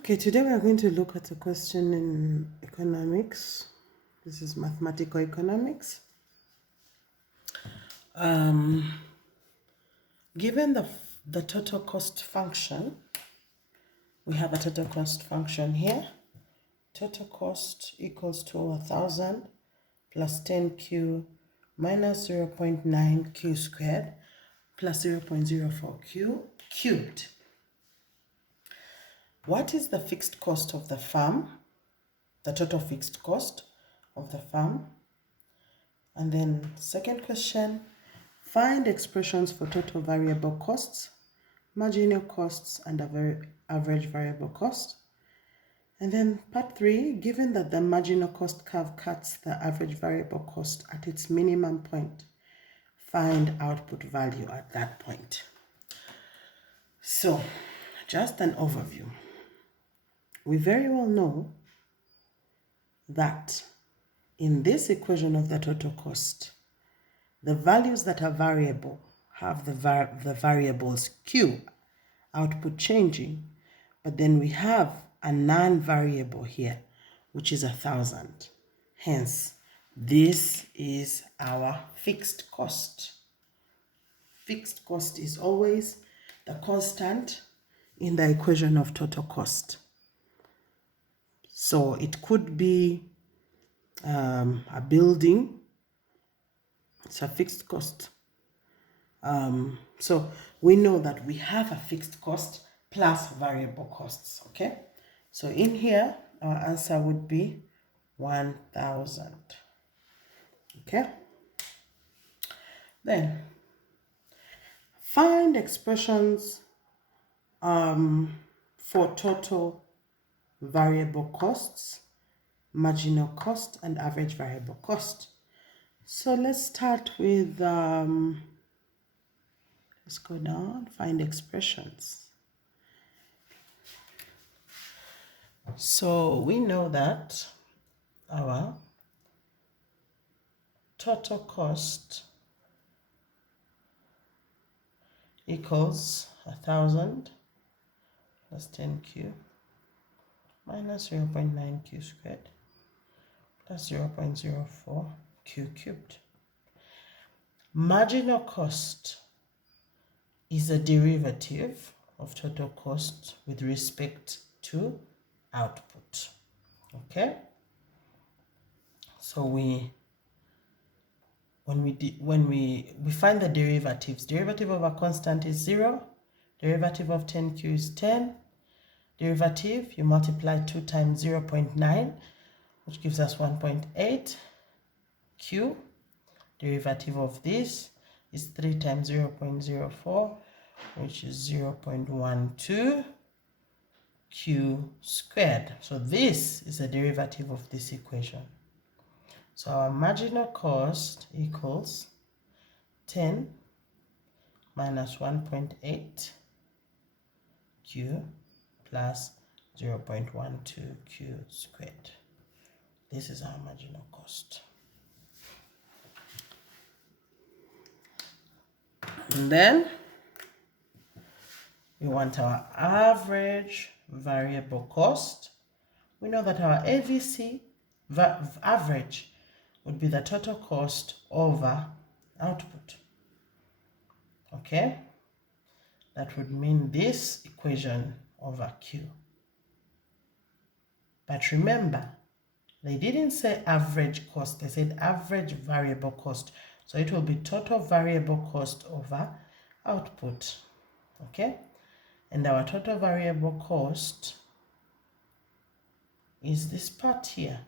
Okay, today we are going to look at a question in economics. This is mathematical economics. Given the total cost function, we have a total cost function here. Total cost equals to 1,000 plus 10q minus 0.9q squared plus 0.04q cubed. What is the fixed cost of the firm? The total fixed cost of the firm. And then second question, find expressions for total variable costs, marginal costs, and average variable cost. And then part 3, given that the marginal cost curve cuts the average variable cost at its minimum point, find output value at that point. So, just an overview. We very well know that in this equation of the total cost, the values that are variable have the variables Q, output changing, but then we have a non-variable here, which is 1,000. Hence, this is our fixed cost. Fixed cost is always the constant in the equation of total cost. So it could be a building. It's a fixed cost. So we know that we have a fixed cost plus variable costs, okay? So in here, our answer would be 1,000, okay? Then, find expressions for total variable costs, marginal cost, and average variable cost. So let's start with, let's go down, find expressions. So we know that our total cost equals 1,000 plus 10q minus 0.9q squared plus 0.04q cubed. Marginal cost is a derivative of total cost with respect to output, okay? So when we find the derivatives, derivative of a constant is 0, derivative of 10q is 10, derivative, you multiply 2 times 0.9, which gives us 1.8 q. Derivative of this is 3 times 0.04, which is 0.12 q squared. So this is a derivative of this equation. So our marginal cost equals 10 minus 1.8 q plus 0.12 q squared. This is our marginal cost. And then we want our average variable cost. We know that our AVC average would be the total cost over output. Okay? That would mean this equation over Q. But remember, they didn't say average cost, they said average variable cost. So it will be total variable cost over output. Okay? And our total variable cost is this part here,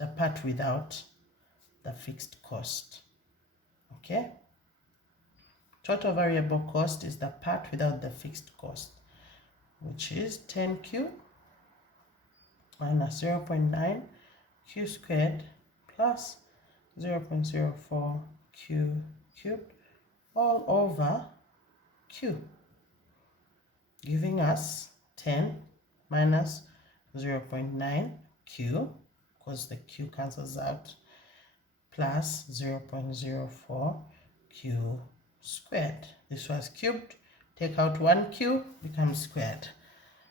the part without the fixed cost. Okay? Total variable cost is the part without the fixed cost, which is 10q minus 0.9 q squared plus 0.04 q cubed all over q, giving us 10 minus 0.9 q, because the q cancels out, plus 0.04 q squared. This was cubed, take out 1 q, becomes squared.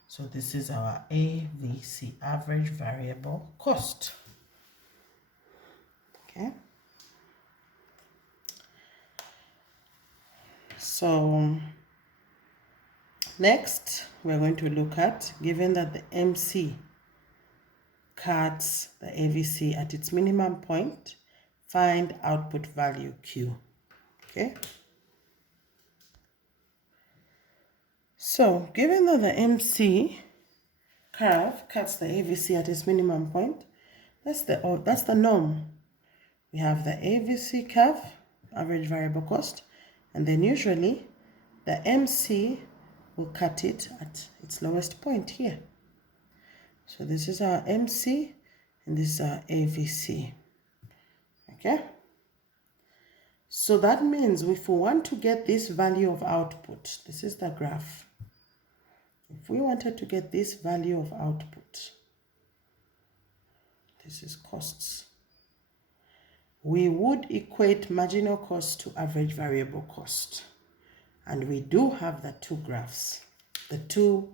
So this is our AVC, average variable cost. Okay. So next, we're going to look at, given that the MC cuts the AVC at its minimum point, find output value Q. Okay. So given that the MC curve cuts the AVC at its minimum point, that's the norm. We have the AVC curve, average variable cost, and then usually the MC will cut it at its lowest point here. So this is our MC and this is our AVC. Okay? So that means if we want to get this value of output, this is the graph. If we wanted to get this value of output, this is costs, we would equate marginal cost to average variable cost. And we do have the two graphs, the two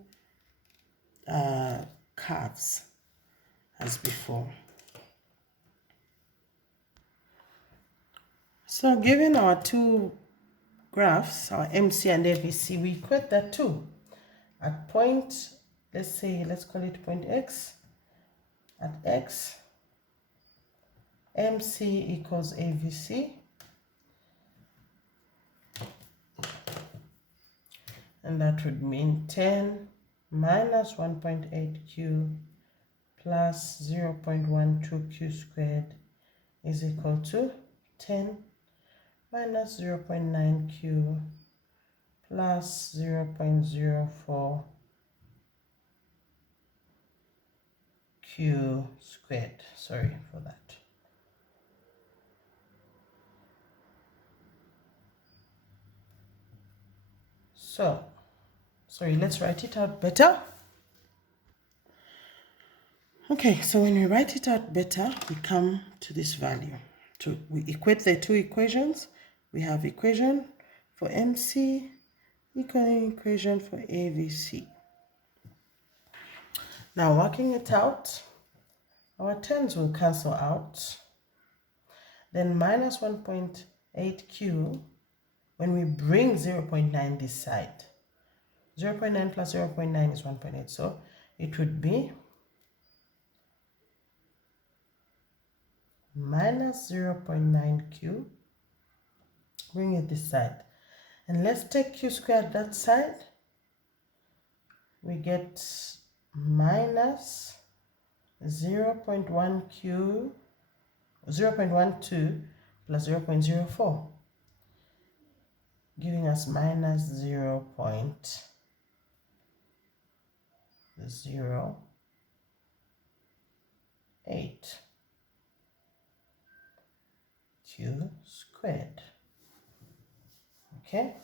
curves as before. So given our two graphs, our MC and AVC, we equate the two. At point, let's call it point X. At X, MC equals AVC. And that would mean 10 minus 1.8Q plus 0.12Q squared is equal to 10 minus 0.9Q plus 0.04Q squared. Sorry for that. So, sorry, let's write it out better. Okay, so when we write it out better, we come to this value. We equate the two equations. We have equation for MC equaling equation for AVC. Now, working it out, our terms will cancel out. Then minus 1.8Q, when we bring 0.9 this side, 0.9 plus 0.9 is 1.8. So it would be minus 0.9Q, bring it this side. And let's take Q squared that side. We get minus 0.12 plus 0.04, giving us minus 0.08 Q squared. Okay.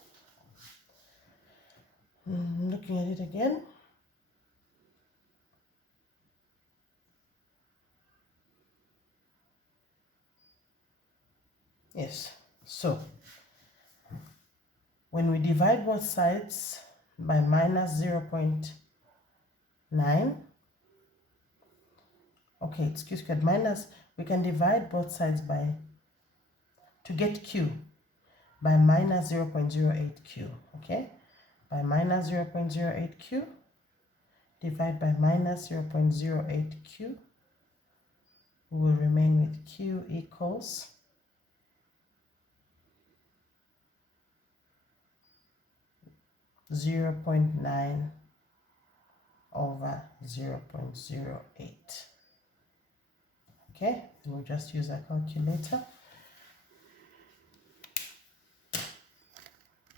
Looking at it again. Yes, so when we divide both sides by minus 0.9, okay, it's Q squared minus, we can divide both sides by, to get Q, by minus 0.08Q, okay? By minus 0.08Q, divide by minus 0.08Q, we will remain with Q equals 0.9 over 0.08. Okay, we'll just use a calculator.